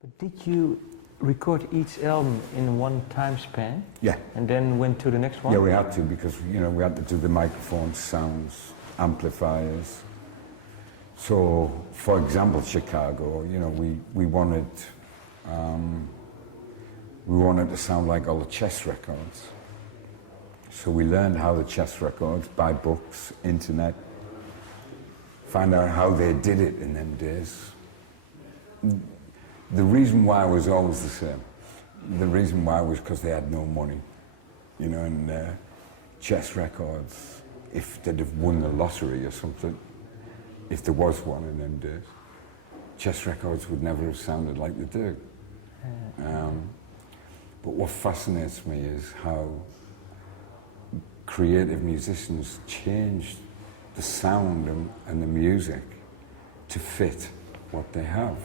But did you record each album in one time span? Yeah. And then went to the next one? Yeah, we had to, because we had to do the microphones, sounds, amplifiers. So, for example, Chicago, we wanted to sound like all the Chess records. So we learned how the Chess records, buy books, internet, find out how they did it in them days. The reason why was always the same. The reason why was because they had no money. And Chess records, if they'd have won the lottery or something, if there was one in them days, Chess records would never have sounded like they do. But what fascinates me is how creative musicians changed the sound and the music to fit what they have.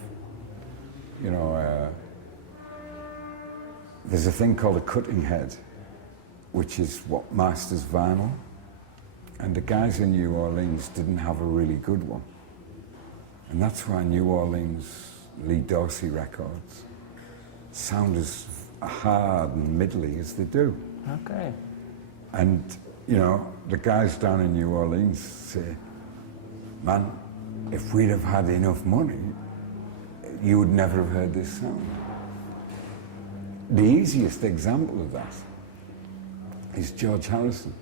There's a thing called a cutting head, which is what masters vinyl, and the guys in New Orleans didn't have a really good one. And that's why New Orleans Lee Dorsey records sound as hard and middly as they do. Okay. And, the guys down in New Orleans say, man, if we'd have had enough money, you would never have heard this sound. The easiest example of that is George Harrison.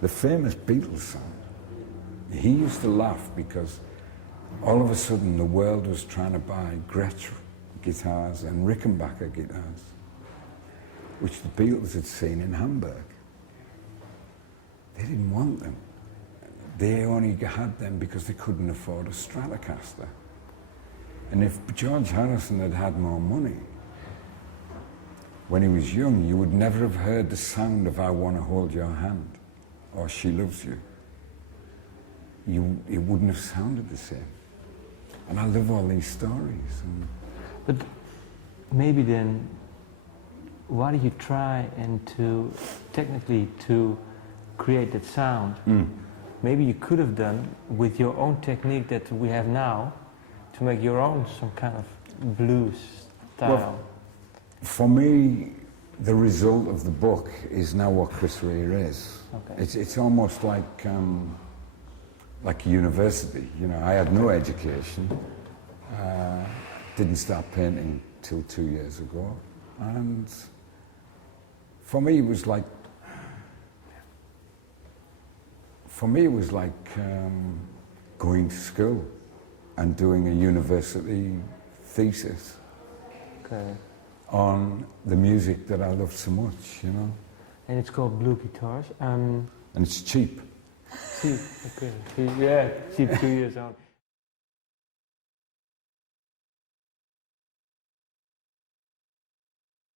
The famous Beatles song. He used to laugh because all of a sudden the world was trying to buy Gretsch guitars and Rickenbacker guitars, which the Beatles had seen in Hamburg. They didn't want them. They only had them because they couldn't afford a Stratocaster. And if George Harrison had had more money, when he was young, you would never have heard the sound of I Want to Hold Your Hand or She Loves You. It wouldn't have sounded the same. And I love all these stories. But maybe then, why do you try and technically to create that sound? Maybe you could have done with your own technique that we have now to make your own some kind of blues style. Well, for me, the result of the book is now what Chris Rea is. Okay. It's almost like university. I had no education. Didn't start painting till 2 years ago, and for me it was like going to school and doing a university thesis. Okay. On the music that I love so much, And it's called Blue Guitars. And it's cheap. Cheap, okay. Yeah, cheap 2 years on.